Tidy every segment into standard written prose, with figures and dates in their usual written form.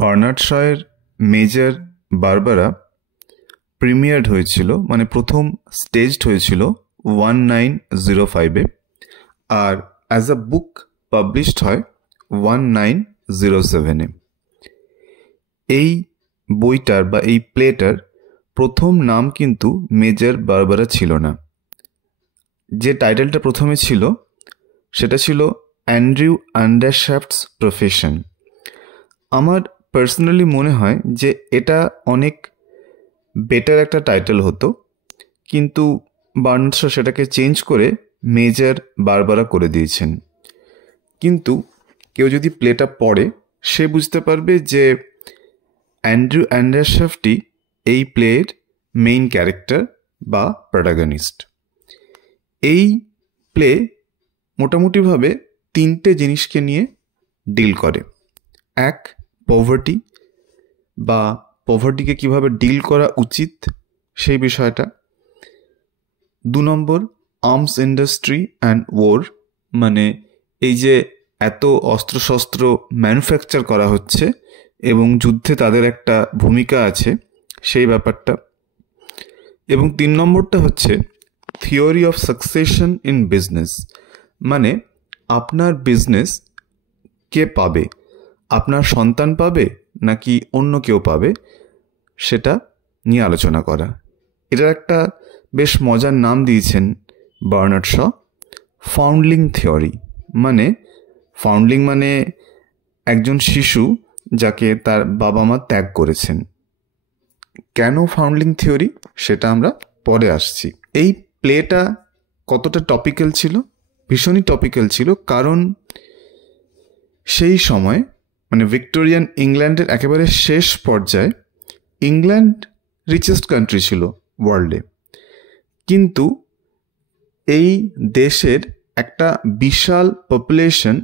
Bernard শয়ের major Barbara প্রিমিয়ার্ড হয়েছিল, মানে প্রথম স্টেজড হয়েছিল 1905-এ, আর অ্যাজ আ বুক পাবলিশড হয় 1907-এ। এই বইটার বা এই প্লেটার প্রথম নাম কিন্তু মেজর বারবারা ছিল না। যে টাইটেলটা প্রথমে ছিল সেটা ছিল অ্যান্ড্রিউ আন্ডারশ্যাফটস প্রফেশন। আমার পার্সোনালি মনে হয় যে এটা অনেক বেটার একটা টাইটেল হতো, কিন্তু বার্নার্ড শ সেটাকে চেঞ্জ করে মেজর বারবারা করে দিয়েছেন। কিন্তু কেউ যদি প্লেটা পড়ে সে বুঝতে পারবে যে অ্যান্ড্রিউ আন্ডারশ্যাফটই এই প্লের মেইন ক্যারেক্টার বা প্রোটাগনিস্ট। এই প্লে মোটামুটিভাবে তিনটে জিনিসকে নিয়ে ডিল করে। এক, পভার্টি বা পভার্টিকে কীভাবে ডিল করা উচিত সেই বিষয়টা। 2 নম্বর, আর্মস ইন্ডাস্ট্রি অ্যান্ড ওয়ার, মানে এই যে এত অস্ত্রশস্ত্র ম্যানুফ্যাকচার করা হচ্ছে এবং যুদ্ধে তাদের একটা ভূমিকা আছে সেই ব্যাপারটা। এবং 3 নম্বরটা হচ্ছে theory of succession in business, মানে আপনার বিজনেস কে পাবে, আপনার সন্তান পাবে নাকি অন্য কেউ পাবে, সেটা নিয়ে আলোচনা করা। এটার একটা বেশ মজার নাম দিয়েছেন বার্নার্ড শ, ফাউন্ডলিং থিওরি। মানে ফাউন্ডলিং মানে একজন শিশু যাকে তার বাবা মা ত্যাগ করেছেন। কেন ফাউন্ডলিং থিওরি সেটা আমরা পরে আসছি। এই প্লেটা কতটা টপিক্যাল ছিল? ভীষণই টপিক্যাল ছিল, কারণ সেই সময় মানে ভিক্টোরিয়ান ইংল্যান্ডের একেবারে শেষ পর্যায়ে ইংল্যান্ড রিচেস্ট কান্ট্রি ছিল ওয়ার্ল্ডে, কিন্তু এই দেশের একটা বিশাল পপুলেশন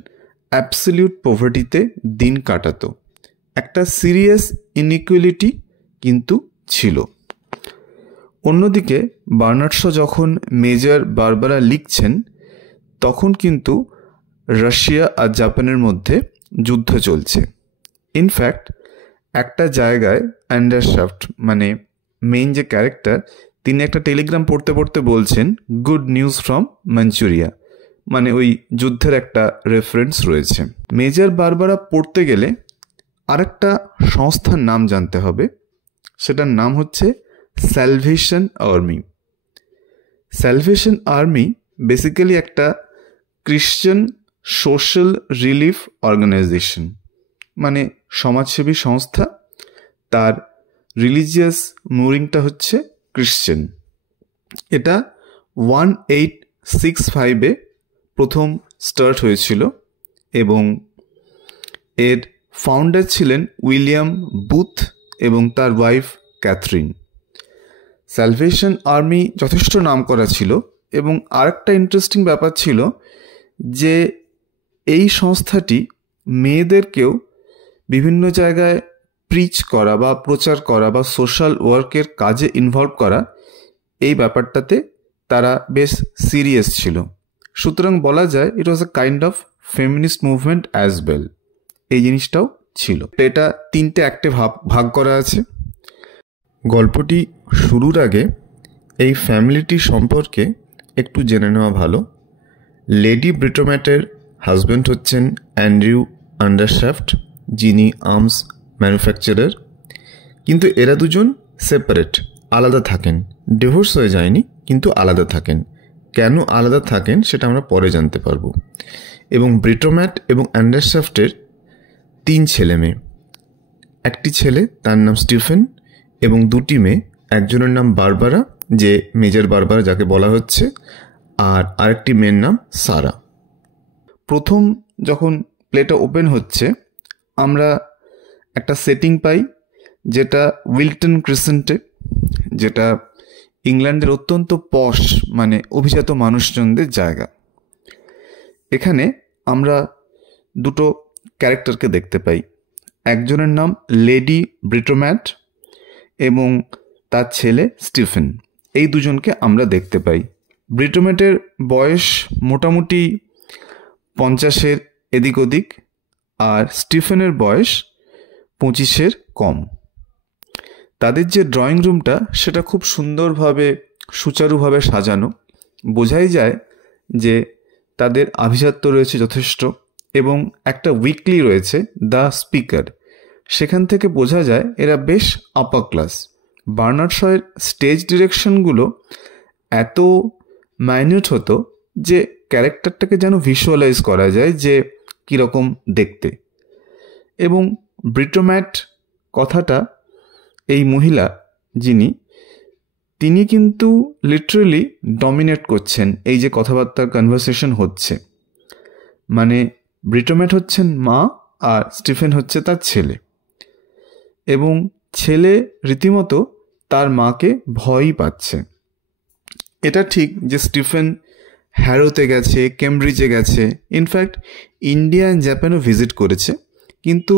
অ্যাবসলিউট পভার্টিতে দিন কাটাতো। একটা সিরিয়াস ইনইকুয়ালিটি কিন্তু ছিল। অন্যদিকে বার্নার্ড শ যখন মেজর বারবারা লিখছেন তখন কিন্তু রাশিয়া আর জাপানের মধ্যে যুদ্ধ চলছে। ইনফ্যাক্ট একটা জায়গায় আন্ডারশ্যাফট মানে মেইন যে ক্যারেক্টার, তিনি একটা টেলিগ্রাম পড়তে পড়তে বলছেন গুড নিউজ ফ্রম মাঞ্চুরিয়া, মানে ওই যুদ্ধের একটা রেফারেন্স রয়েছে। মেজর বারবারা পড়তে গেলে আরেকটা সংস্থার নাম জানতে হবে, সেটার নাম হচ্ছে salvation army. Salvation army basically একটা ক্রিশ্চিয়ান সোশ্যাল রিলিফ অর্গানাইজেশন, মানে সমাজসেবী সংস্থা। তার রিলিজিয়াস মুরিংটা হচ্ছে ক্রিশ্চিয়ান। এটা 1865-এ প্রথম স্টার্ট হয়েছিল এবং এর ফাউন্ডার ছিলেন উইলিয়াম বুথ এবং তার ওয়াইফ ক্যাথরিন। স্যালভেশন আর্মি যথেষ্ট নাম করা ছিল এবং আরেকটা ইন্টারেস্টিং ব্যাপার ছিল যে এই সংস্থাটি মেয়েদেরকেও বিভিন্ন জায়গায় প্রিচ করা বা প্রচার করা বা সোশ্যাল ওয়ার্কের কাজে ইনভলভ করা, এই ব্যাপারটাতে তারা বেশ সিরিয়াস ছিল। সুতরাং বলা যায় it was a kind of feminist movement as well. এই জিনিসটাও ছিল। এটা 3টে অ্যাক্টে ভাগ করা আছে। গল্পটি শুরুর আগে এই ফ্যামিলিটি সম্পর্কে একটু জেনে নেওয়া ভালো। লেডি ব্রিটোম্যাটের হাজব্যান্ড হচ্ছেন অ্যান্ড্রিউ আন্ডারশ্যাফট, যিনি আর্মস ম্যানুফ্যাকচারার। কিন্তু এরা দুজন সেপারেট, আলাদা থাকেন, ডিভোর্স হয়ে যায়নি কিন্তু আলাদা থাকেন। কেন আলাদা থাকেন সেটা আমরা পরে জানতে পারবো। এবং ব্রিটোম্যাট এবং আন্ডারশ্যাফটের 3 ছেলে মেয়ে। একটি ছেলে তার নাম স্টিফেন এবং 2টি মেয়ে, একজনের নাম বারবারা যে মেজর বারবারা যাকে বলা হচ্ছে, আর আরেকটি মেয়ের নাম সারা। প্রথম যখন প্লেটা ওপেন হচ্ছে আমরা একটা সেটিং পাই যেটা উইলটন ক্রিসেন্টে, যেটা ইংল্যান্ডের অত্যন্ত পশ মানে অভিজাত মানুষজনদের জায়গা। এখানে আমরা 2টো ক্যারেক্টারকে দেখতে পাই। একজনের নাম লেডি ব্রিটোম্যাট এবং তার ছেলে স্টিফেন। এই দুজনকে আমরা দেখতে পাই। ব্রিটোম্যাটের বয়স মোটামুটি 50-এর এদিক ওদিক, আর স্টিফেনের বয়স 25-এর কম। তাদের যে ড্রয়িং রুমটা সেটা খুব সুন্দরভাবে সুচারুভাবে সাজানো, বোঝাই যায় যে তাদের আভিজাত্য রয়েছে যথেষ্ট। এবং একটা উইকলি রয়েছে দ্য স্পিকার, সেখান থেকে বোঝা যায় এরা বেশ আপার ক্লাস। বার্নার্ড শয়ের স্টেজ ডিরেকশনগুলো এত মাইনিউট হতো যে ক্যারেক্টারটাকে যেন ভিজুয়ালাইজ করা যায় যে কীরকম দেখতে। এবং ব্রিটোম্যাট কথাটা, এই মহিলা যিনি, তিনি কিন্তু লিটারালি ডমিনেট করছেন এই যে কথাবার্তার কনভারসেশন হচ্ছে। মানে ব্রিটোম্যাট হচ্ছেন মা আর স্টিফেন হচ্ছে তার ছেলে, এবং ছেলে রীতিমতো তার মাকে ভয়ই পাচ্ছে। এটা ঠিক যে স্টিফেন হ্যারোতে গেছে, কেমব্রিজে গেছে, ইনফ্যাক্ট ইন্ডিয়া অ্যান্ড জাপানও ভিজিট করেছে, কিন্তু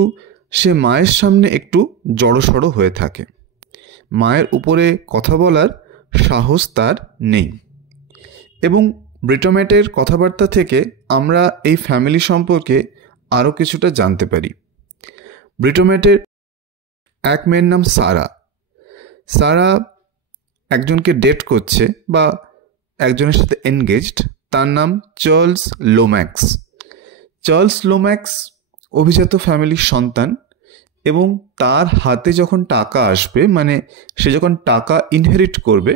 সে মায়ের সামনে একটু জড়সড় হয়ে থাকে। মায়ের উপরে কথা বলার সাহস তার নেই। এবং ব্রিটোম্যাটের কথাবার্তা থেকে আমরা এই ফ্যামিলি সম্পর্কে আরও কিছুটা জানতে পারি। ব্রিটোম্যাটের এক মেয়ের নাম সারা। সারা একজনকে ডেট করছে বা একজনের সাথে এনগেজড, তার নাম চার্লস লোম্যাক্স। চার্লস লোম্যাক্স অভিজাত ফ্যামিলির সন্তান, এবং তার হাতে যখন টাকা আসবে, মানে সে যখন টাকা ইনহেরিট করবে,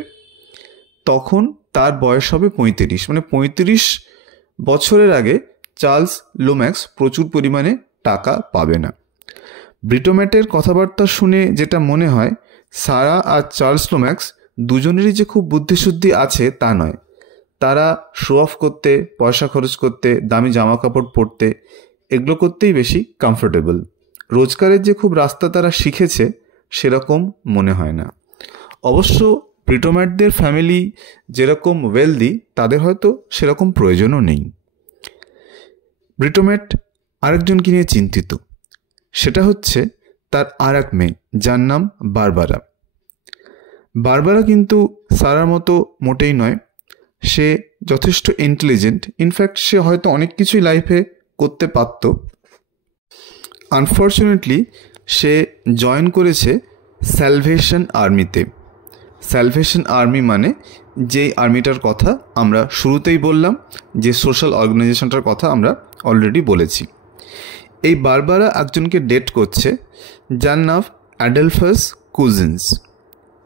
তখন তার বয়স হবে 35। মানে 35 বছরের আগে চার্লস লোম্যাক্স প্রচুর পরিমাণে টাকা পাবে না। ব্রিটোম্যাটের কথাবার্তা শুনে যেটা মনে হয়, সারা আর চার্লস লোম্যাক্স দুজনেরই যে খুব বুদ্ধিশুদ্ধি আছে তা নয়। তারা শো অফ করতে, পয়সা খরচ করতে, দামি জামা কাপড় পরতে, এগুলো করতেই বেশি কমফোর্টেবল। রোজগারের যে খুব রাস্তা তারা শিখেছে সেরকম মনে হয় না। অবশ্য ব্রিটোম্যাটদের ফ্যামিলি যেরকম ওয়েলদি, তাদের হয়তো সেরকম প্রয়োজনও নেই। ব্রিটোম্যাট আরেকজনকে নিয়ে চিন্তিত, সেটা হচ্ছে তার আর এক মেয়ে, যার নাম বারবারা। বারবারা কিন্তু সারার মতো মোটেই নয়। সে যথেষ্ট ইন্টেলিজেন্ট, ইনফ্যাক্ট সে হয়তো অনেক কিছুই লাইফে করতে পারত। আনফর্চুনেটলি সে জয়েন করেছে স্যালভেশন আর্মিতে। স্যালভেশন আর্মি মানে যেই আর্মিটার কথা আমরা শুরুতেই বললাম, যে সোশ্যাল অর্গানাইজেশনটার কথা আমরা অলরেডি বলেছি। এই বারবারা একজনকে ডেট করছে যার নাম অ্যাডলফাস কুজিন্স।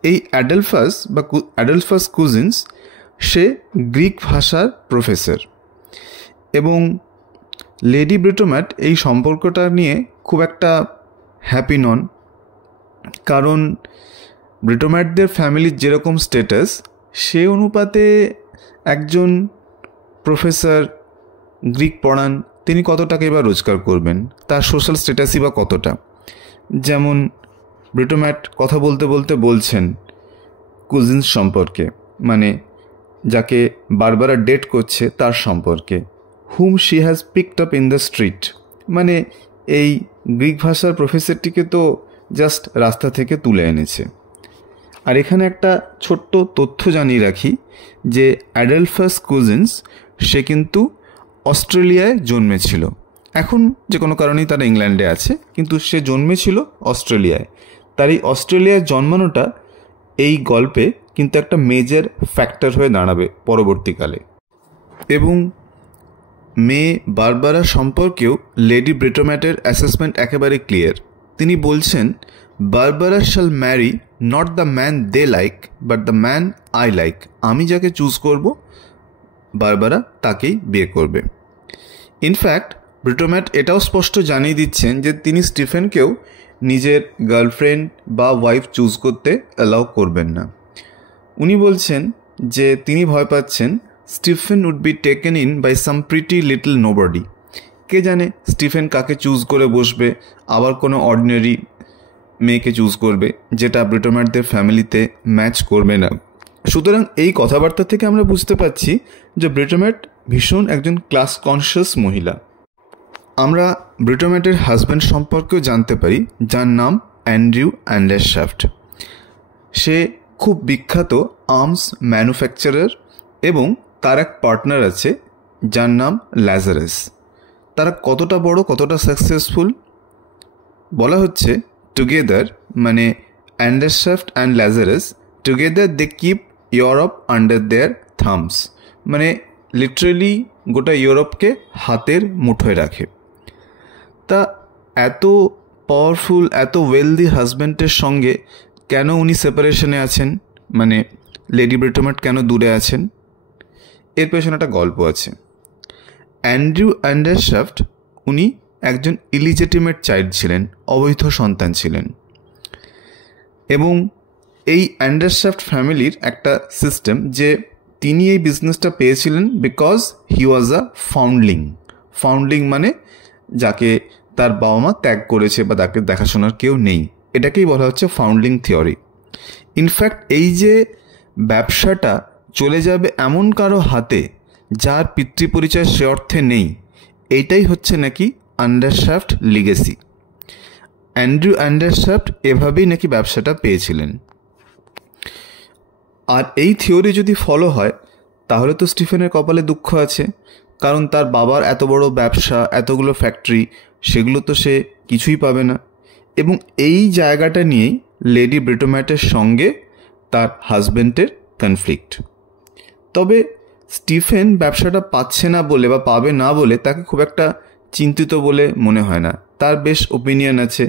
এই অ্যাডলফাস কুজিন্স সে গ্রিক ভাষার প্রফেসর, এবং লেডি ব্রিটোম্যাট এই সম্পর্কটা নিয়ে খুব একটা হ্যাপি নন। কারণ ব্রিটোম্যাটদের ফ্যামিলির যেরকম স্ট্যাটাস, সে অনুপাতে একজন প্রফেসর গ্রিক পড়ান, তিনি কত টাকা এবার রোজগার করবেন, তার সোশ্যাল স্ট্যাটাসই বা কতটা। যেমন ব্রিটোম্যাট কথা বলতে বলতে বলছেন কুজিন্স সম্পর্কে, মানে যাকে বারবারা ডেট করছে তার সম্পর্কে, hmm she has picked up in the street. মানে এই গ্রিক ভাষার প্রফেসরটিকে তো জাস্ট রাস্তা থেকে তুলে এনেছে। আর এখানে একটা ছোট্ট তথ্য জানিয়ে রাখি যে অ্যাডলফাস কুজিন্স সে কিন্তু অস্ট্রেলিয়ায় জন্মেছিল। এখন যে কোনো কারণেই তারা ইংল্যান্ডে আছে, কিন্তু সে জন্মেছিল অস্ট্রেলিয়ায়। তার এই অস্ট্রেলিয়ায় জন্মানোটা এই গল্পে কিন্তু একটা মেজর ফ্যাক্টর হয়ে দাঁড়াবে পরবর্তীকালে। এবং মেয়ে বারবারা সম্পর্কেও লেডি ব্রিটোম্যাটের অ্যাসেসমেন্ট একেবারে ক্লিয়ার। তিনি বলছেন, Barbara shall marry not the man they like but the man I like. আমি যাকে চুজ করব, বারবারা তাকেই বিয়ে করবে। ইনফ্যাক্ট ব্রিটোম্যাট এটাও স্পষ্ট জানিয়ে দিচ্ছেন যে তিনি স্টিফেনকেও নিজের গার্লফ্রেন্ড বা ওয়াইফ চুজ করতে অ্যালাউ করবেন না। উনি বলছেন যে তিনি ভয় পাচ্ছেন Stephen would be taken in by some pretty little nobody. কে জানে স্টিফেন কাকে চুজ করে বসবে, আবার কোনো অর্ডিনারি মেয়েকে চুজ করবে, যেটা ব্রিটোম্যাটদের ফ্যামিলিতে ম্যাচ করবে না। সুতরাং এই কথাবার্তা থেকে আমরা বুঝতে পারছি যে ব্রিটোম্যাট ভীষণ একজন ক্লাস কনসিয়াস মহিলা। আমরা ব্রিটোম্যাটের হাজব্যান্ড সম্পর্কেও জানতে পারি, যার নাম অ্যান্ড্রিউ অ্যান্ডারশ্যাফট। সে খুব বিখ্যাত আর্মস ম্যানুফ্যাকচারার, এবং তার এক পার্টনার আছে যার নাম ল্যাজারাস। তারা কতটা বড়, কতটা সাকসেসফুল, বলা হচ্ছে টুগেদার মানে Undershaft and Lazarus together they keep Europe under their thumbs, মানে লিটারেলি গোটা ইউরোপকে হাতের মুঠোয় রাখে। তা এত পাওয়ারফুল, এত ওয়েলদি হাজব্যান্ডের সঙ্গে কেন উনি সেপারেশনে আছেন, মানে লেডি ব্রিটোমেট কেন দূরে আছেন? এর পেছনে একটা গল্প আছে। অ্যান্ড্রু অ্যান্ডারশাফট উনি একজন ইলিজিটিমেট চাইল্ড ছিলেন, অবৈধ সন্তান ছিলেন, এবং এই অ্যান্ডারশাফট ফ্যামিলির একটা সিস্টেম যে তিনি এই বিজনেসটা পেয়েছিলেন বিকজ হি ওয়াজ আ ফাউন্ডলিং মানে যাকে তার বাবা মা ত্যাগ করেছে বা তাকে দেখাশোনার কেউ নেই, এটাকেই বলা হচ্ছে ফাউন্ডলিং থিওরি। ইনফ্যাক্ট এই যে ব্যবসাটা চলে যাবে এমন কারো হাতে যার পিতৃপরিচয় সে অর্থে নেই, এইটাই হচ্ছে নাকি অ্যান্ডারশাফট লিগেসি। অ্যান্ড্রু অ্যান্ডারশাফট এভাবেই নাকি ব্যবসাটা পেয়েছিলেন। আর এই থিওরি যদি ফলো হয় তাহলে তো স্টিফেনের কপালে দুঃখ আছে, কারণ তার বাবার এত বড় ব্যবসা, এতগুলো ফ্যাক্টরি, সেগুলো তো সে কিছুই পাবে না। এবং এই জায়গাটা নিয়েই লেডি ব্রিটোম্যাটের সঙ্গে তার হাজব্যান্ডের কনফ্লিক্ট। তবে স্টিফেন ব্যবসাটা পাচ্ছে না বলে বা পাবে না বলে তাকে খুব একটা চিন্তিত বলে মনে হয় না। তার বেশ ওপিনিয়ন আছে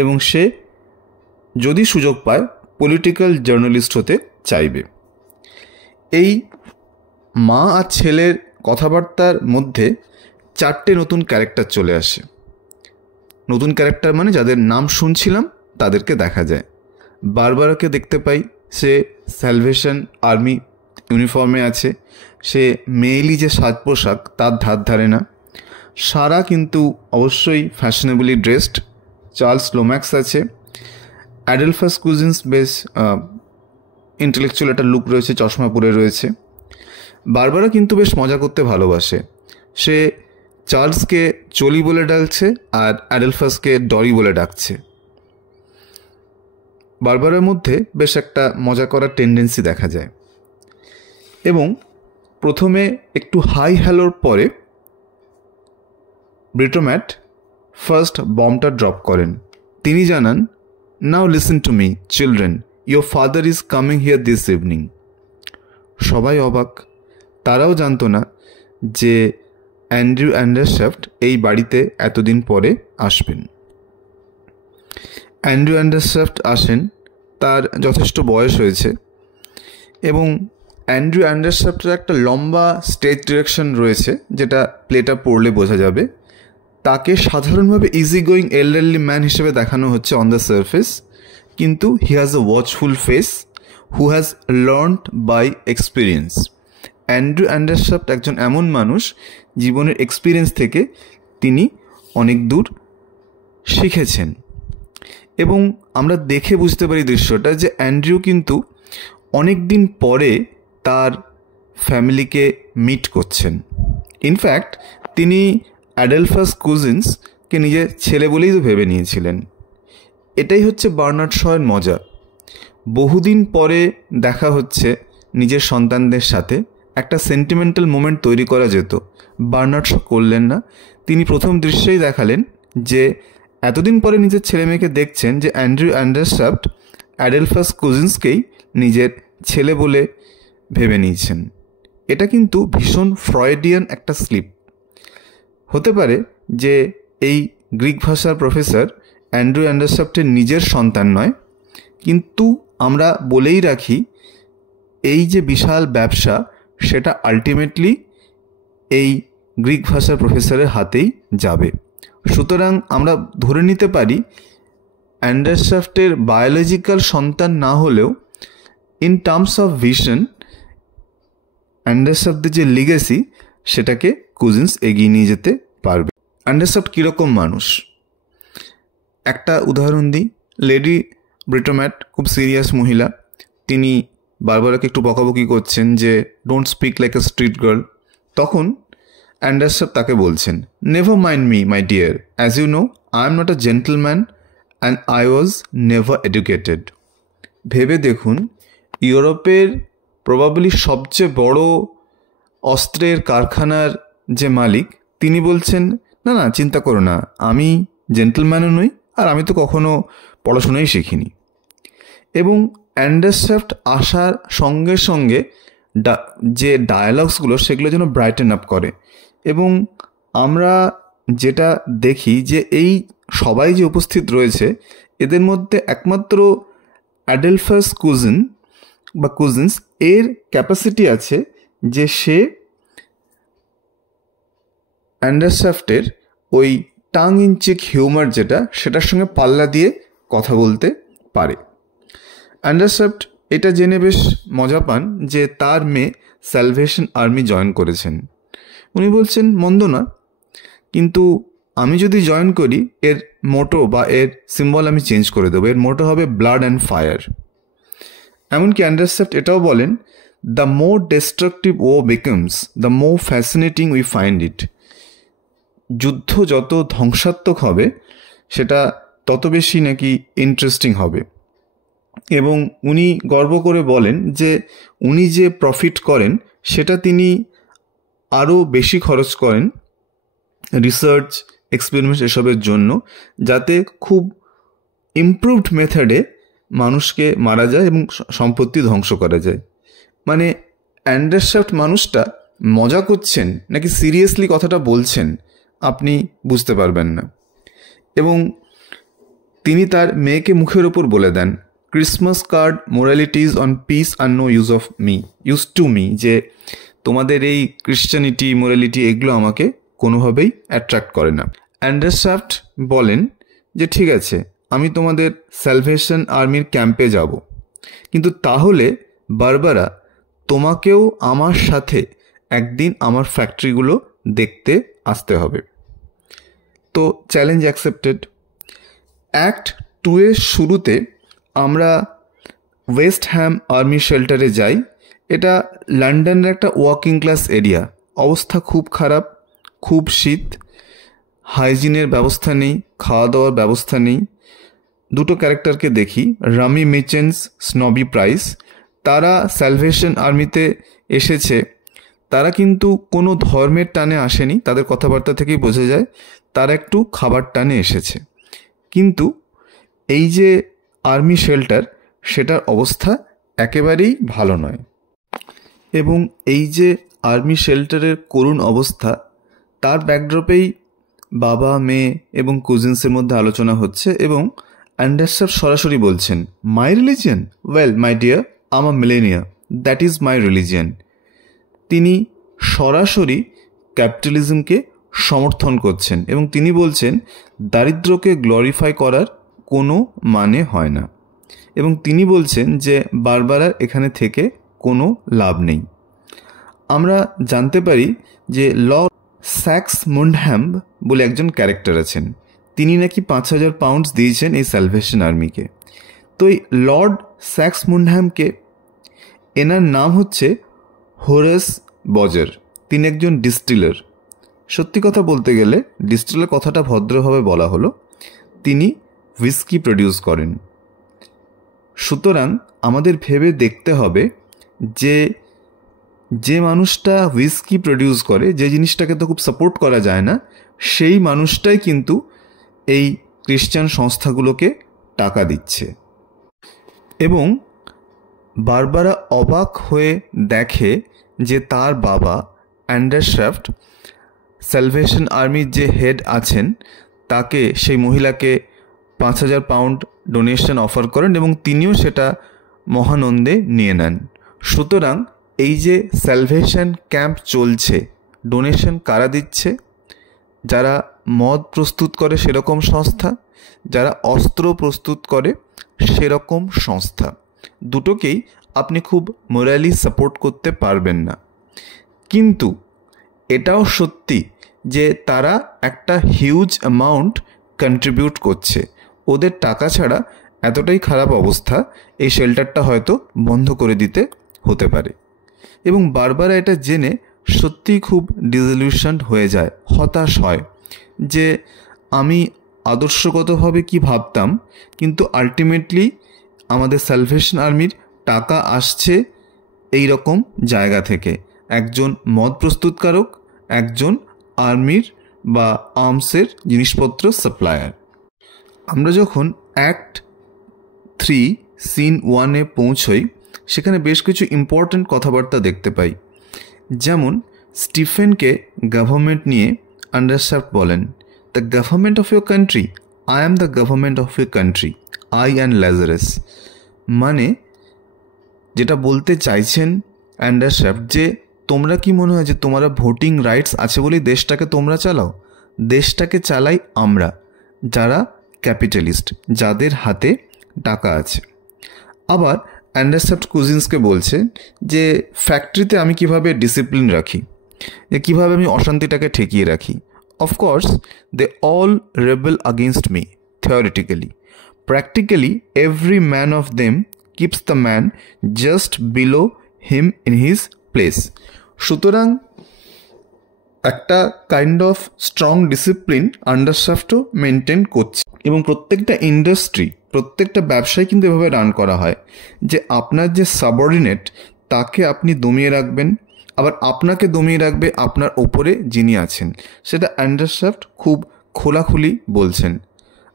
এবং সে যদি সুযোগ পায় পলিটিক্যাল জার্নালিস্ট হতে চাইবে। এই মা আর ছেলের কথাবার্তার মধ্যে 4টে নতুন ক্যারেক্টার চলে আসে। নতুন ক্যারেক্টার মানে যাদের নাম শুনছিলাম তাদেরকে দেখা যায়। বারবারাকে দেখতে পাই, সে স্যালভেশন আর্মি ইউনিফর্মে আছে, সে মেয়েলি যে সাজ পোশাক তার ধার ধারে না। সারা কিন্তু অবশ্যই ফ্যাশনেবলি ড্রেসড। চার্লস লোম্যাক্স আছে। অ্যাডেলফাস কুজিন্স বেশ ইন্টেলেকচুয়াল একটা লুক রয়েছে, চশমা পরে রয়েছে। বারবারা কিন্তু বেশ মজা করতে ভালোবাসে। সে চার্লসকে চলি বলে ডাকছে আর অ্যাডেলফাসকে ডরি বলে ডাকছে। বারবারার মধ্যে বেশ একটা মজা করার টেন্ডেন্সি দেখা যায়। এবং প্রথমে একটু হাই হ্যালোর পরে ব্রিটোম্যাট ফার্স্ট বম্বটা ড্রপ করেন। তিনি জানান, নাও listen to me children, your father is coming here this evening. সবাই অবাক, তারাও জানতো না যে অ্যান্ড্রু অ্যান্ডারশাফট এই বাড়িতে এতদিন পরে আসবেন। অ্যান্ড্রু অ্যান্ডারশাফট আসেন, তার যথেষ্ট বয়স হয়েছে এবং অ্যান্ড্রু অ্যান্ডারশাফটের একটা লম্বা স্টেজ ডিরেকশন রয়েছে যেটা প্লেটা পড়লে বোঝা যাবে। তাকে সাধারণভাবে ইজি গোয়িং এল্ডারলি ম্যান হিসেবে দেখানো হচ্ছে অন দ্য সারফেস, কিন্তু he has a watchful face who has learned by experience. Andrew Undershaft একজন এমন মানুষ জীবনের এক্সপিরিয়েন্স থেকে তিনি অনেক দূর শিখেছেন। এবং আমরা দেখে বুঝতে পারি দৃশ্যটা যে অ্যান্ড্রু কিন্তু অনেক দিন পরে তার ফ্যামিলিকে মিট করছেন। ইনফ্যাক্ট তিনি অ্যাডেলফাস কুজিন্সকে নিজের ছেলে বলেই তো ভেবে নিয়েছিলেন। এটাই হচ্ছে বার্নার্ড শয়ের মজা। বহুদিন পরে দেখা হচ্ছে নিজের সন্তানদের সাথে, একটা সেন্টিমেন্টাল মোমেন্ট তৈরি করা যেত, বার্নার্ড শ করলেন না। তিনি প্রথম দৃশ্যেই দেখালেন যে এতদিন পরে নিজের ছেলে মেয়েকে দেখছেন যে অ্যান্ড্রু অ্যান্ডারশাফট অ্যাডেলফাস কুজিন্সকেই নিজের ছেলে বলে ভেবে নিয়েছেন। এটা কিন্তু ভীষণ ফ্রয়েডিয়ান একটা স্লিপ। হতে পারে যে এই গ্রিক ভাষার প্রফেসর অ্যান্ড্রু অ্যান্ডারশাফটের নিজের সন্তান নয়, কিন্তু আমরা বলেই রাখি এই যে বিশাল ব্যবসা সেটা আলটিমেটলি এই গ্রিক ভাষার প্রফেসরের হাতেই যাবে। সুতরাং আমরা ধরে নিতে পারি অ্যান্ডারশাফটের বায়োলজিক্যাল সন্তান না হলেও ইন টার্মস অফ ভিশন অ্যান্ডারশাফটের যে লিগেসি সেটাকে কুজিন্স এগিয়ে নিয়ে যেতে পারবে। অ্যান্ডারশাফট কীরকম মানুষ একটা উদাহরণ দিই। লেডি ব্রিটোম্যাট খুব সিরিয়াস মহিলা, তিনি বারবারাকে একটু বকাবকি করছেন যে don't speak like a street girl. তখন অ্যান্ডারশাফট তাকে বলছেন, never mind me my dear, as you know I am not a gentleman and I was never educated. ভেবে দেখুন, ইউরোপের প্রবাবলি সবচেয়ে বড় অস্ত্রের কারখানার যে মালিক তিনি বলছেন, না না চিন্তা করো না, আমি জেন্টলম্যানও নই আর আমি তো কখনো পড়াশোনাই শিখিনি। এবং অ্যান্ডারসেফট আসার সঙ্গে সঙ্গে যে ডায়ালগসগুলো সেগুলো যেন ব্রাইটেন আপ করে। এবং আমরা যেটা দেখি যে এই সবাই যে উপস্থিত রয়েছে এদের মধ্যে একমাত্র অ্যাডেলফাস কুজিন্স এর ক্যাপাসিটি আছে যে সে অ্যান্ডারসেফটের ওই টাং ইন চিক হিউমার সেটার সঙ্গে পাল্লা দিয়ে কথা বলতে পারে। অ্যান্ডারসেফট এটা জেনে বেশ মজা পান যে তার মেয়ে স্যালভেশন আর্মি জয়েন করেছেন। উনি বলছেন মন্দ না, কিন্তু আমি যদি জয়েন করি এর মোটো বা এর সিম্বল আমি চেঞ্জ করে দেবো, এর মোটো হবে ব্লাড অ্যান্ড ফায়ার। এমনকি অ্যান্ডারসেফট এটাও বলেন, the more destructive war becomes the more fascinating we find it. যুদ্ধ যত ধ্বংসাত্মক হবে সেটা তত বেশি নাকি ইন্টারেস্টিং হবে। এবং উনি গর্ব করে বলেন যে উনি যে প্রফিট করেন সেটা তিনি আরও বেশি খরচ করেন রিসার্চ, এক্সপেরিমেন্ট এসবের জন্য, যাতে খুব ইমপ্রুভড মেথডে মানুষকে মারা যায় এবং সম্পত্তি ধ্বংস করা যায়। মানে অ্যান্ডারসেফট মানুষটা মজা করছেন নাকি সিরিয়াসলি কথাটা বলছেন আপনি বুঝতে পারবেন না। এবং তিনি তার মেয়েকে মুখের ওপর বলে দেন, Christmas card moralities on peace are no use to me, যে তোমাদের এই ক্রিশ্চানিটি, মোরালিটি এগুলো আমাকে কোনোভাবেই অ্যাট্রাক্ট করে না। অ্যান্ডারসেফট বলেন যে ঠিক আছে, আমি তোমাদের স্যালভেশন আর্মির ক্যাম্পে যাব, কিন্তু তাহলে বারবারা তোমাকেও আমার সাথে একদিন আমার ফ্যাক্টরিগুলো দেখতে আসতে হবে। তো চ্যালেঞ্জ অ্যাকসেপ্টেড। অ্যাক্ট 2 এর শুরুতে আমরা ওয়েস্ট হ্যাম আর্মি শেল্টারে যাই। এটা লন্ডনের একটা ওয়ার্কিং ক্লাস এরিয়া। অবস্থা খুব খারাপ, খুব শীত, হাইজিনের ব্যবস্থা নেই, খাওয়া দাওয়ার ব্যবস্থা নেই। দুটো ক্যারেক্টারকে দেখি, রামি মিচেন্স, স্নবি প্রাইস। তারা স্যালভেশন আর্মিতে এসেছে, তারা কিন্তু কোনো ধর্মের টানে আসেনি, তাদের কথাবার্তা থেকেই বোঝা যায় তারা একটু খাবার টানে এসেছে। কিন্তু এই যে আর্মি শেল্টার সেটার অবস্থা একেবারেই ভালো নয়। এবং এই যে আর্মি শেল্টারের করুণ অবস্থা, তার ব্যাকড্রপেই বাবা, মেয়ে এবং কুজিন্সের মধ্যে আলোচনা হচ্ছে এবং অ্যান্ডারসেফট সরাসরি বলছেন, my religion, well my dear, I'm a millionaire, that is my religion. তিনি সরাসরি ক্যাপিটালিজমকে সমর্থন করছেন এবং তিনি বলছেন দারিদ্র্যকে গ্লোরিফাই করার কোনো মানে হয় না। এবং তিনি বলছেন যে বারবারার এখানে থেকে কোনো লাভ নেই। আমরা জানতে পারি যে লর্ড স্যাক্সমুন্ডহ্যাম বলে একজন ক্যারেক্টার আছেন, তিনি নাকি 5,000 পাউন্ডস দিয়েছেন এই স্যালভেশন আর্মিকে। তো এই লর্ড স্যাক্সমুন্ডহ্যামকে, এনার নাম হচ্ছে হোরাস বজার। তিনি একজন ডিস্টিলার। সত্যি কথা বলতে গেলে ডিস্টিলার কথাটা ভদ্রভাবে বলা হলো, তিনি হুইস্কি প্রডিউস করেন। সুতরাং আমাদের ভেবে দেখতে হবে যে যে মানুষটা হুইস্কি প্রডিউস করে, যে জিনিসটাকে তো খুব সাপোর্ট করা যায় না, সেই মানুষটাই কিন্তু এই খ্রিস্টান সংস্থাগুলোকে টাকা দিচ্ছে। এবং বারবারা অবাক হয়ে দেখে যে তার বাবা অ্যান্ডারসেফট স্যালভেশন আর্মির যে হেড আছেন তাকে, সেই মহিলাকে 5,000 পাউন্ড ডোনেশন অফার করেন এবং তিনিও সেটা মহানন্দে নিয়ে নেন। সুতরাং এই যে স্যালভেশন ক্যাম্প চলছে, ডোনেশন কারা দিচ্ছে? যারা মদ প্রস্তুত করে সেরকম সংস্থা, যারা অস্ত্র প্রস্তুত করে সেরকম সংস্থা। দুটোকেই আপনি খুব মোরালি সাপোর্ট করতে পারবেন না। কিন্তু এটাও সত্যি যে তারা একটা হিউজ অ্যামাউন্ট কন্ট্রিবিউট করছে। ওদের টাকা ছাড়া এতটাই খারাপ অবস্থা, এই শেল্টারটা হয়তো বন্ধ করে দিতে হতে পারে। এবং বারবারা এটা জেনে সত্যিই খুব ডিসলিউশনড হয়ে যায়, হতাশ হয় যে আমি আদর্শগতভাবে কি ভাবতাম, কিন্তু আলটিমেটলি আমাদের স্যালভেশন আর্মির টাকা আসছে এই রকম জায়গা থেকে, একজন মদ প্রস্তুতকারক, একজন আর্মির বা আর্মসের জিনিসপত্র সাপ্লায়ার। আমরা যখন অ্যাক্ট 3 সিন 1-এ পৌঁছই সেখানে বেশ কিছু ইম্পর্ট্যান্ট কথাবার্তা দেখতে পাই। যেমন স্টিফেনকে গভর্নমেন্ট নিয়ে আন্ডারস্যাফট বলেন, the government of your country, I am the government of your country, I and Lazarus. মানে যেটা বলতে চাইছেন অ্যান্ডারস্যাফট যে তোমরা কি মনে হয় যে তোমরা ভোটিং রাইটস আছে বলেই দেশটাকে তোমরা চালাও? দেশটাকে চালাই আমরা, যারা ক্যাপিটালিস্ট, যাদের হাতে টাকা আছে। আবার অ্যান্ডারস্যাফট কুজিন্সকে বলছে যে ফ্যাক্টরিতে আমি কিভাবে ডিসিপ্লিন রাখি, যে কীভাবে আমি অশান্তিটাকে ঠেকিয়ে রাখি। Of course they all rebel against me theoretically, practically every man of them keeps the man just below him in his place. সুতরাং একটা কাইন্ড অফ স্ট্রং ডিসিপ্লিন আন্ডারস্যাফটও মেনটেন করছে। এবং প্রত্যেকটা ইন্ডাস্ট্রি, প্রত্যেকটা ব্যবসায় কিন্তু এভাবে রান করা হয় যে আপনার যে সাবঅর্ডিনেট তাকে আপনি দমিয়ে রাখবেন, আবার আপনাকে দমিয়ে রাখবে আপনার ওপরে যিনি আছেন। সেটা অ্যান্ডারস্যাফট খুব খোলাখুলি বলছেন।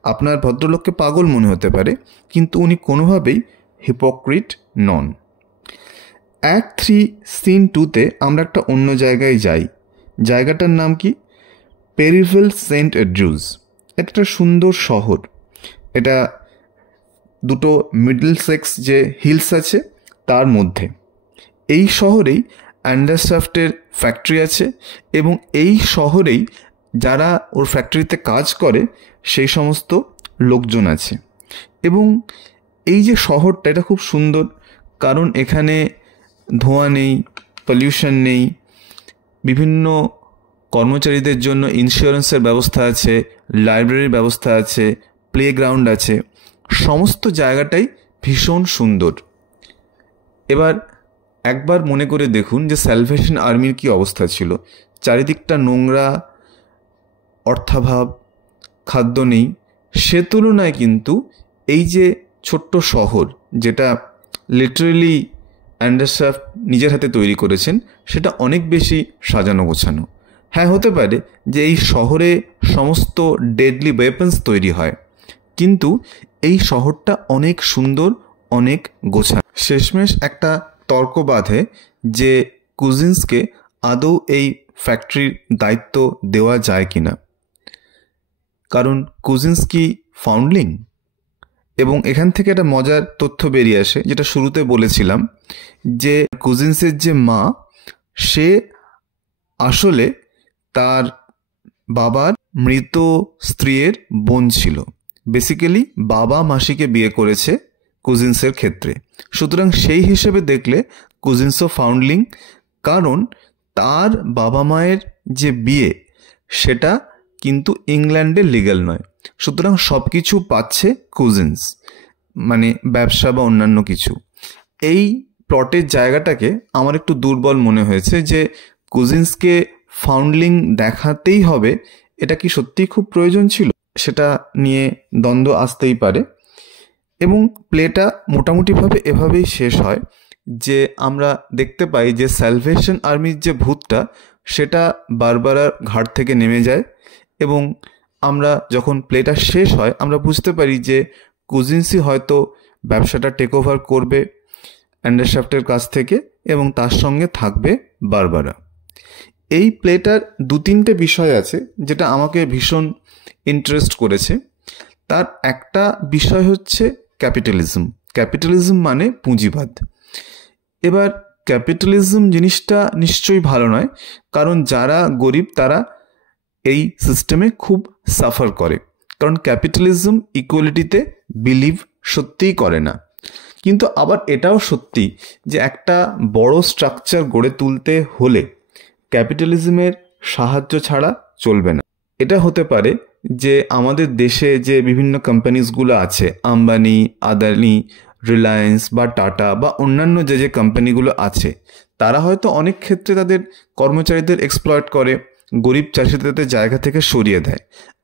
আপনার ভদ্রলোককে পাগল মনে হতে পারে, কিন্তু উনি কোনোভাবেই হিপোক্রিট নন। অ্যাক্ট 3 সিন 2-তে আমরা একটা অন্য জায়গায় যাই। জায়গাটার নাম কি? পেরিভেল সেন্ট অ্যাড্রুজ। এটা একটা সুন্দর শহর। এটা দুটো মিডল সেক্স যে হিলস আছে তার মধ্যে। এই শহরেই অ্যান্ডারস্যাফটের ফ্যাক্টরি আছে এবং এই শহরেই যারা ওর ফ্যাক্টরিতে কাজ করে সেই সমস্ত লোকজন আছে। এবং এই যে শহরটা, এটা খুব সুন্দর, কারণ এখানে ধোঁয়া নেই, পলিউশন নেই, বিভিন্ন কর্মচারীদের জন্য ইন্স্যুরেন্সের ব্যবস্থা আছে, লাইব্রেরির ব্যবস্থা আছে, প্লেগ্রাউন্ড আছে, সমস্ত জায়গাটাই ভীষণ সুন্দর। এবার একবার মনে করে দেখুন যে স্যালভেশন আর্মির কী অবস্থা ছিল। চারিদিকটা নোংরা, অর্থাভাব, খাদ্য নেই। সে তুলনায় কিন্তু এই যে ছোট্ট শহর, যেটা লিটারেলি অ্যান্ডারস্যাফট নিজের হাতে তৈরি করেছেন, সেটা অনেক বেশি সাজানো গোছানো। হ্যাঁ, হতে পারে যে এই শহরে সমস্ত ডেডলি ওয়েপন্স তৈরি হয়, কিন্তু এই শহরটা অনেক সুন্দর, অনেক গোছানো। শেষমেশ একটা তর্ক বাঁধে যে কুজিন্সকে আদৌ এই ফ্যাক্টরির দায়িত্ব দেওয়া যায় কিনা, কারণ কুজিন্স কি ফাউন্ডলিং। এবং এখান থেকে একটা মজার তথ্য বেরিয়ে আসে, যেটা শুরুতে বলেছিলাম, যে কুজিন্সের যে মা, সে আসলে তার বাবার মৃত স্ত্রীর বোন ছিল। বেসিক্যালি বাবা মাসিকে বিয়ে করেছে কুজিন্সের ক্ষেত্রে। সুতরাং সেই হিসেবে দেখলে কুজিন্সও ফাউন্ডলিং, কারণ তার বাবা মায়ের যে বিয়ে সেটা কিন্তু ইংল্যান্ডে লিগ্যাল নয়। সুতরাং সব কিছু পাচ্ছে কুজিন্স, মানে ব্যবসা বা অন্যান্য কিছু। এই প্লটের জায়গাটাকে আমার একটু দুর্বল মনে হয়েছে, যে কুজিন্সকে ফাউন্ডলিং দেখাতেই হবে, এটা কি সত্যিই খুব প্রয়োজন ছিল? সেটা নিয়ে দ্বন্দ্ব আসতেই পারে। এবং প্লেটা মোটামুটিভাবে এভাবেই শেষ হয় যে আমরা দেখতে পাই যে স্যালভেশন আর্মির যে ভূতটা, সেটা বারবারার ঘাট থেকে নেমে যায়। এবং আমরা যখন প্লেটা শেষ হয় আমরা বুঝতে পারি যে কুজিন্সই হয়তো ব্যবসাটা টেক ওভার করবে অ্যান্ডারস্যাফটের কাছ থেকে, এবং তার সঙ্গে থাকবে বারবারা। এই প্লেটার 2-3টে বিষয় আছে যেটা আমাকে ভীষণ ইন্টারেস্ট করেছে। তার একটা বিষয় হচ্ছে ক্যাপিটালিজম। ক্যাপিটালিজম মানে পুঁজিবাদ। এবার ক্যাপিটালিজম জিনিসটা নিশ্চয়ই ভালো নয়, কারণ যারা গরিব তারা এই সিস্টেমে খুব সাফার করে, কারণ ক্যাপিটালিজম ইকুয়ালিটিতে বিলিভ সত্যিই করে না। কিন্তু আবার এটাও সত্যি যে একটা বড় স্ট্রাকচার গড়ে তুলতে হলে ক্যাপিটালিজমের সাহায্য ছাড়া চলবে না। এটা হতে পারে যে আমাদের দেশে যে বিভিন্ন কোম্পানিজগুলো আছে, আম্বানি, আদানি, রিলায়েন্স বা টাটা বা অন্যান্য যে যে কোম্পানিগুলো আছে, তারা হয়তো অনেক ক্ষেত্রে তাদের কর্মচারীদের এক্সপ্লয়েট করে, গরিব চাষিদের জায়গা থেকে সরিয়ে দেয়।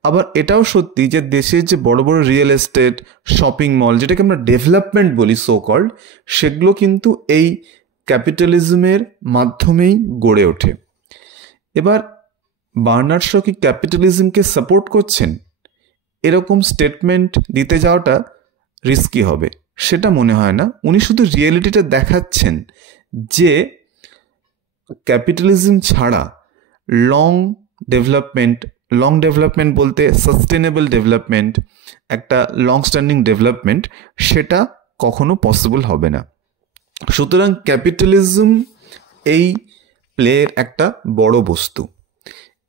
আবার এটাও সত্যি যে দেশের যে বড় বড় রিয়েল এস্টেট, শপিং মল, যেটাকে আমরা ডেভেলপমেন্ট বলি সো কল্ড, সেগুলো কিন্তু এই ক্যাপিটালিজমের মাধ্যমেই গড়ে ওঠে। এবার বার্নার্ড শ কি ক্যাপিটালিজমকে সাপোর্ট করছেন? এরকম স্টেটমেন্ট দিতে যাওয়াটা রিস্কি হবে সেটা মনে হয় না। উনি শুধু রিয়েলিটিটা দেখাচ্ছেন যে ক্যাপিটালিজম ছাড়া লং ডেভেলপমেন্ট বলতে সাস্টেনেবল ডেভেলপমেন্ট, একটা লং স্ট্যান্ডিং ডেভেলপমেন্ট, সেটা কখনো পসিবল হবে না। সুতরাং ক্যাপিটালিজম এই প্লের একটা বড় বস্তু।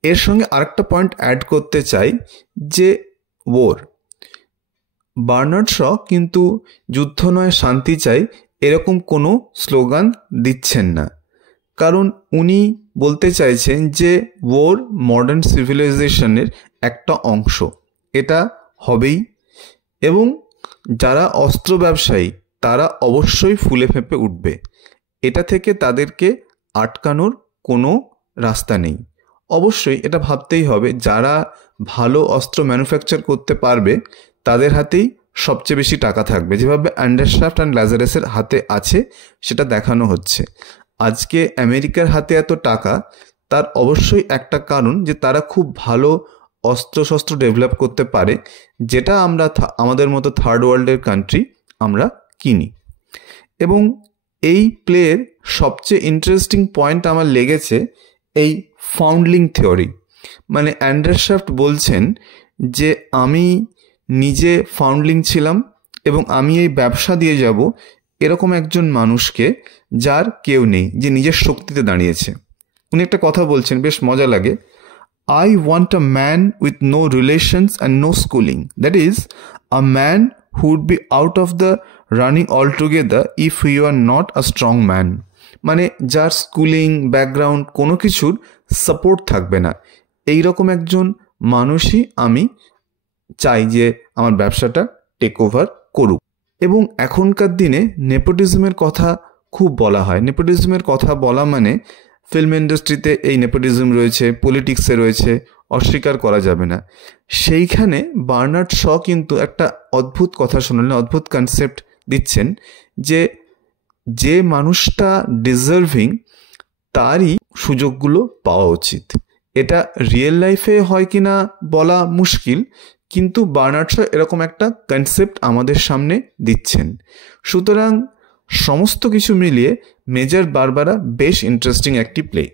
এর সঙ্গে আরেকটা পয়েন্ট অ্যাড করতে চাই যে বার্নার্ড শ কিন্তু যুদ্ধ নয় শান্তি চাই এরকম কোনো স্লোগান দিচ্ছেন না, কারণ উনি বলতে চাইছেন যে মডার্ন সিভিলাইজেশনের একটা অংশ, এটা হবেই, এবং যারা অস্ত্র ব্যবসায়ী তারা অবশ্যই ফুলে ফেঁপে উঠবে। এটা থেকে তাদেরকে আটকানোর কোনো রাস্তা নেই। অবশ্যই এটা ভাবতেই হবে যারা ভালো অস্ত্র ম্যানুফ্যাকচার করতে পারবে তাদের হাতেই সবচেয়ে বেশি টাকা থাকবে, যেভাবে অ্যান্ডারশাফট অ্যান্ড লাজারাসের হাতে আছে সেটা দেখানো হচ্ছে। আজকে আমেরিকার হাতে এত টাকা, তার অবশ্যই একটা কারণ যে তারা খুব ভালো অস্ত্রশস্ত্র ডেভেলপ করতে পারে, যেটা আমরা আমাদের মতো থার্ড ওয়ার্ল্ডের কান্ট্রি আমরা কিনি। এবং এই প্লের সবচেয়ে ইন্টারেস্টিং পয়েন্ট আমার লেগেছে এই ফাউন্ডলিং থিওরি। মানে অ্যান্ডারশাফট বলছেন যে আমি নিজে ফাউন্ডলিং ছিলাম এবং আমি এই ব্যবসা দিয়ে যাব এরকম একজন মানুষকে যার কেউ নেই, যে নিজের শক্তিতে দাঁড়িয়েছে। উনি একটা কথা বলছেন, বেশ মজা লাগে, I want a man with no relations and no schooling. That is, a man who would be out of the running altogether if you are not a strong man. মানে যার স্কুলিং ব্যাকগ্রাউন্ড কোনো কিছুর support থাকবে না, এইরকম একজন মানুষই আমি চাই যে আমার ব্যবসাটা টেক ওভার করুক। এবং এখনকার দিনে নেপোটিজমের কথা খুব বলা হয়। নেপোটিজমের কথা বলা মানে ফিল্ম ইন্ডাস্ট্রিতে এই নেপোটিজম রয়েছে, পলিটিক্সে রয়েছে, অস্বীকার করা যাবে না। সেইখানে বার্নার্ড শ কিন্তু একটা অদ্ভুত কথা শোনালেন, অদ্ভুত কনসেপ্ট দিচ্ছেন যে যে মানুষটা ডিজার্ভিং তারই সুযোগগুলো পাওয়া উচিত। এটা রিয়েল লাইফে হয় কি না বলা মুশকিল, কিন্তু বার্নার্ড শ এরকম একটা কনসেপ্ট আমাদের সামনে দিচ্ছেন। সুতরাং সমস্ত কিছু মিলিয়ে মেজর বারবারা বেশ ইন্টারেস্টিং একটি প্লে।